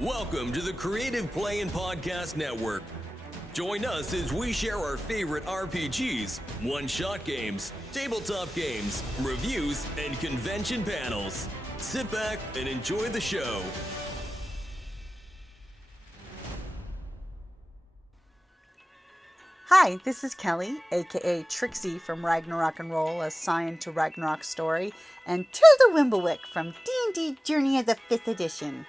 Welcome to the Creative Play and Podcast Network. Join us as we share our favorite RPGs, one-shot games, tabletop games, reviews, and convention panels. Sit back and enjoy the show. Hi, this is Kelly, aka Trixie from Ragnarok and Roll, assigned to Ragnarok Story, and Tilda Wimblewick from D&D Journey of the 5th Edition.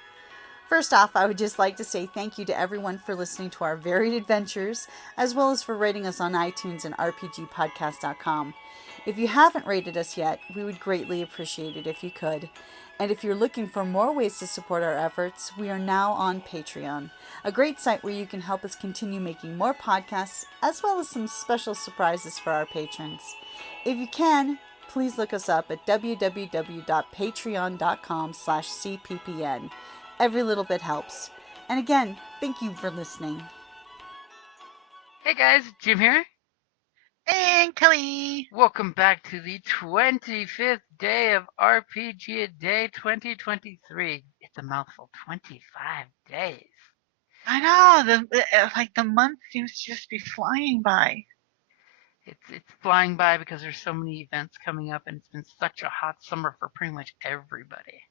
First off, I would just like to say thank you to everyone for listening to our varied adventures, as well as for rating us on iTunes and RPGpodcast.com. If you haven't rated us yet, we would greatly appreciate it if you could. And if you're looking for more ways to support our efforts, we are now on Patreon, a great site where you can help us continue making more podcasts, as well as some special surprises for our patrons. If you can, please look us up at www.patreon.com/cppn. Every little bit helps. And again, thank you for listening. Hey guys, Jim here. And Kelly. Welcome back to the 25th day of RPGaDay 2023. It's a mouthful, 25 days. I know, the month seems to just be flying by. It's flying by because there's so many events coming up, and it's been such a hot summer for pretty much everybody.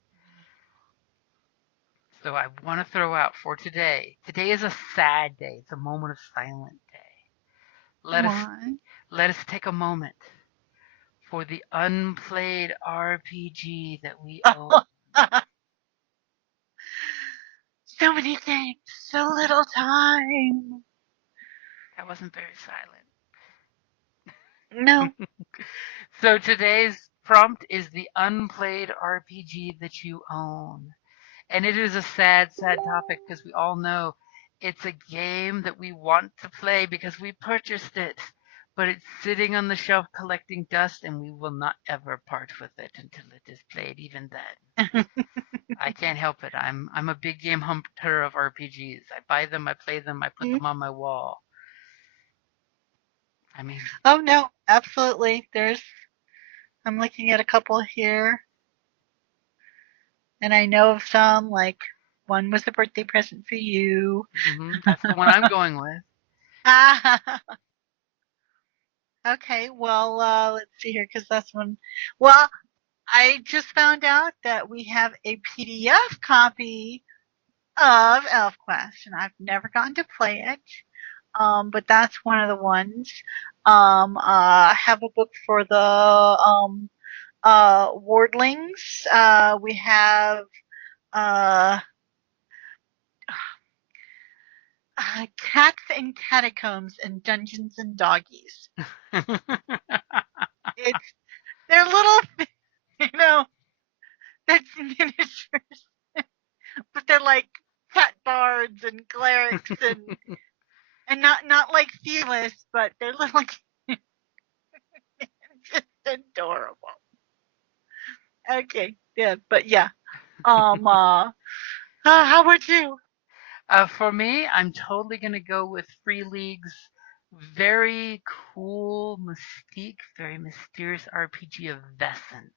So I want to throw out for today. Today is a sad day. It's a moment of silent day. Let us take a moment for the unplayed RPG that we own. So many things, so little time. That wasn't very silent. No. So today's prompt is the unplayed RPG that you own. And it is a sad, sad topic because we all know it's a game that we want to play because we purchased it. But it's sitting on the shelf collecting dust, and we will not ever part with it until it is played, even then. I can't help it. I'm a big game hunter of RPGs. I buy them, I play them, I put them on my wall. I mean... Oh, no, absolutely. I'm looking at a couple here. And I know of some, like, one was a birthday present for you. That's the one I'm going with. Okay, well, let's see here, because that's one. Well, I just found out that we have a PDF copy of ElfQuest, and I've never gotten to play it. But that's one of the ones. I have a book for the Wardlings. We have Cats and Catacombs and Dungeons and Doggies. They're little, that's miniatures, but they're like cat bards and clerics and not like Felis, but they're little. Just adorable. Okay, yeah, but yeah. How about you? For me, I'm totally going to go with Free League's very cool, mystique, very mysterious RPG of Vesson.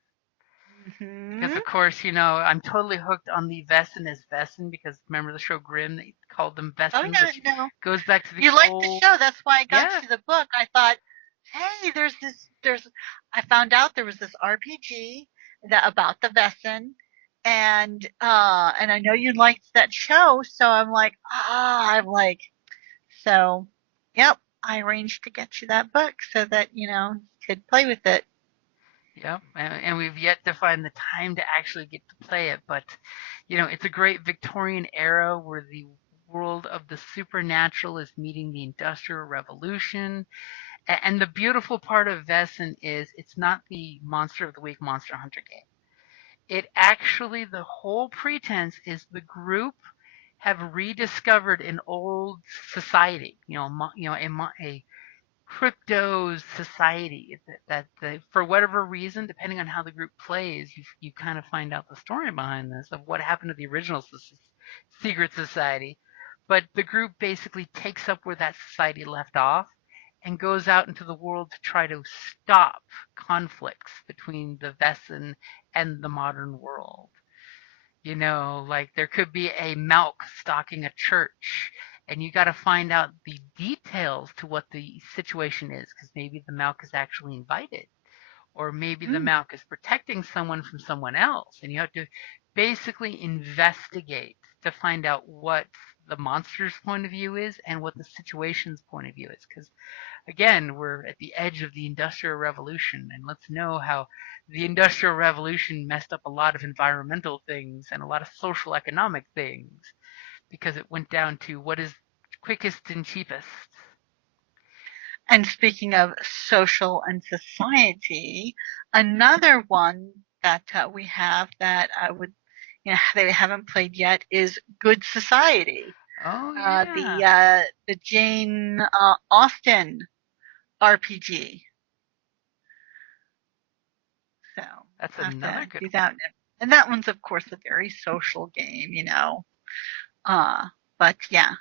Because, of course, I'm totally hooked on the Vesson as Vesson, because remember the show Grimm? They called them Vesson, which goes back to the You like the show, that's why I got you the book. I thought, hey, I found out there was this RPG about the Vesson, and I know you liked that show, so I'm like, yep, I arranged to get you that book so that, you could play with it. Yep, and we've yet to find the time to actually get to play it, but, it's a great Victorian era where the world of the supernatural is meeting the Industrial Revolution, and the beautiful part of Vesson is it's not the Monster of the Week Monster Hunter game. It actually, the whole pretense is the group have rediscovered an old society, a crypto society that for whatever reason, depending on how the group plays, you kind of find out the story behind this of what happened to the original secret society. But the group basically takes up where that society left off and goes out into the world to try to stop conflicts between the Vesson and the modern world. You know, like there could be a Malk stalking a church, and you got to find out the details to what the situation is, because maybe the Malk is actually invited, or maybe the Malk is protecting someone from someone else, and you have to basically investigate to find out what the monster's point of view is and what the situation's point of view is, because again, we're at the edge of the Industrial Revolution, and let's know how the Industrial Revolution messed up a lot of environmental things and a lot of social economic things because it went down to what is quickest and cheapest. And speaking of social and society, another one that we have that I would, they haven't played yet is Good Society. Oh yeah. The Jane Austen RPG. So That's I have another to good do one. that. And that one's of course a very social game, But yeah,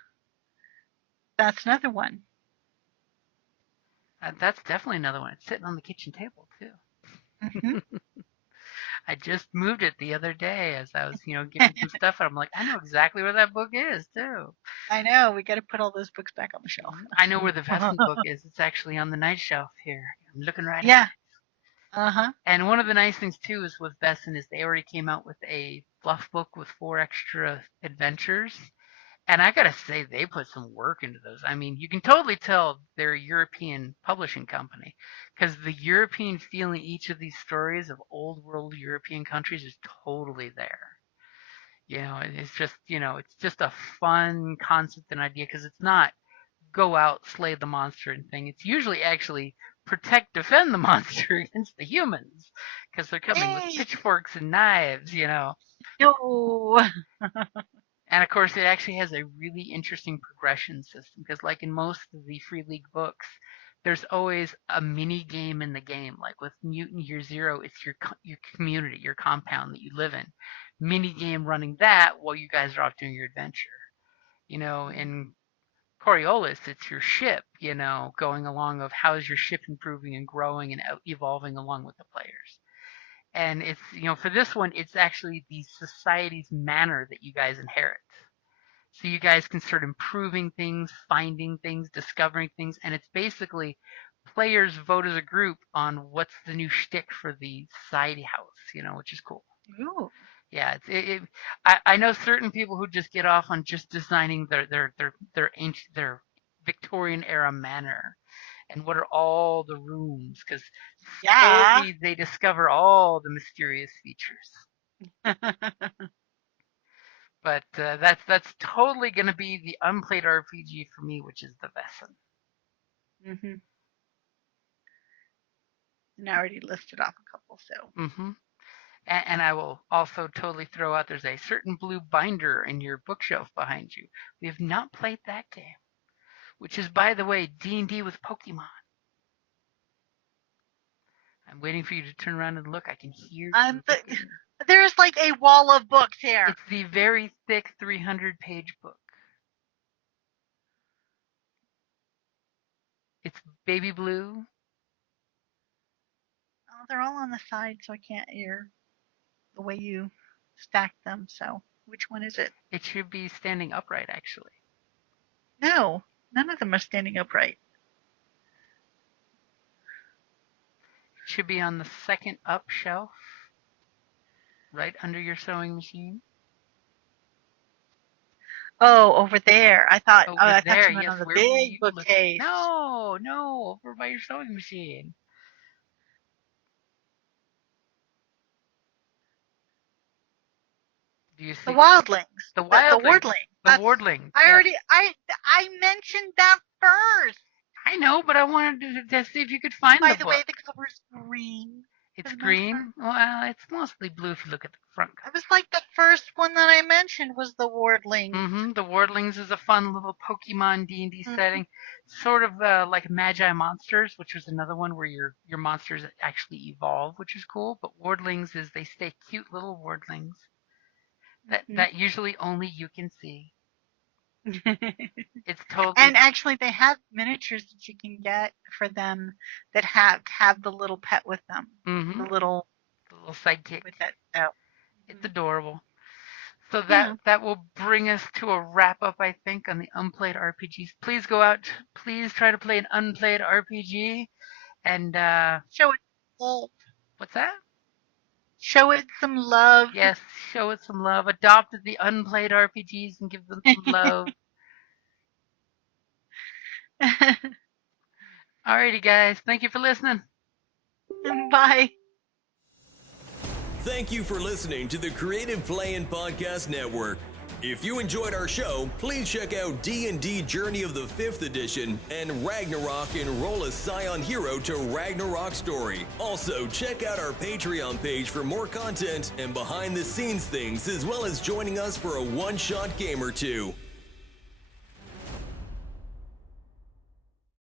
that's another one. That's definitely another one. It's sitting on the kitchen table too. Mm-hmm. I just moved it the other day as I was, getting some stuff, and I'm like, I know exactly where that book is too. I know. We got to put all those books back on the shelf. I know where the Vesson book is. It's actually on the night shelf here. I'm looking right Yeah. at it. Uh-huh. And one of the nice things too is with Vesson is they already came out with a fluff book with 4 extra adventures. And I gotta say, they put some work into those. I mean, you can totally tell they're a European publishing company because the European feel in each of these stories of old world European countries is totally there. It's just a fun concept and idea because it's not go out, slay the monster and thing. It's usually actually protect, defend the monster against the humans because they're coming with pitchforks and knives. No. And of course, it actually has a really interesting progression system because, like in most of the Free League books, there's always a mini game in the game. Like with Mutant Year Zero, it's your community, your compound that you live in. Mini game running that while you guys are off doing your adventure. In Coriolis, it's your ship, going along of how is your ship improving and growing and evolving along with the players. And for this one, it's actually the society's manor that you guys inherit. So you guys can start improving things, finding things, discovering things, and it's basically players vote as a group on what's the new shtick for the society house, which is cool. Ooh. Yeah, I know certain people who just get off on just designing their ancient, their Victorian era manor, and what are all the rooms, because slowly they discover all the mysterious features. But that's totally going to be the unplayed RPG for me, which is the Vesson. Mm-hmm. And I already listed off a couple, so. Mm-hmm. And I will also totally throw out there's a certain blue binder in your bookshelf behind you. We have not played that game, which is, by the way, D&D with Pokemon. I'm waiting for you to turn around and look. I can hear you. There's like a wall of books here. It's the very thick 300-page book. It's baby blue. Oh, they're all on the side, so I can't hear the way you stack them. So, which one is it? It should be standing upright, actually. No, none of them are standing upright. It should be on the second up shelf, right under your sewing machine. Oh, over there. I thought. Over I there, thought you meant yes. on the Where big bookcase. No, over by your sewing machine. Do you see the wildlings? The wildlings. The wardling. I mentioned that first. I know, but I wanted to see if you could find By the the book. way, the cover's green. It's green? Well, it's mostly blue if you look at the front cover. It was like the first one that I mentioned was the wardlings. Mm-hmm. The wardlings is a fun little Pokemon D&D setting, sort of like Magi Monsters, which was another one where your monsters actually evolve, which is cool. But wardlings is they stay cute little wardlings that usually only you can see. It's totally. And actually, they have miniatures that you can get for them that have the little pet with them. Mm-hmm. The little sidekick. With that. Oh. It's adorable. So that will bring us to a wrap up, I think, on the Unplayed RPGs. Please go out. Please try to play an Unplayed RPG. And Show it love. what's that? Show it some love. Yes, show it some love. Adopt the Unplayed RPGs and give them some love. Alrighty, guys. Thank you for listening. Bye. Thank you for listening to the Creative Play Podcast Network. If you enjoyed our show, please check out D&D Journey of the 5th Edition and Ragnarok Enroll a Scion Hero to Ragnarok Story. Also, check out our Patreon page for more content and behind-the-scenes things, as well as joining us for a one-shot game or two.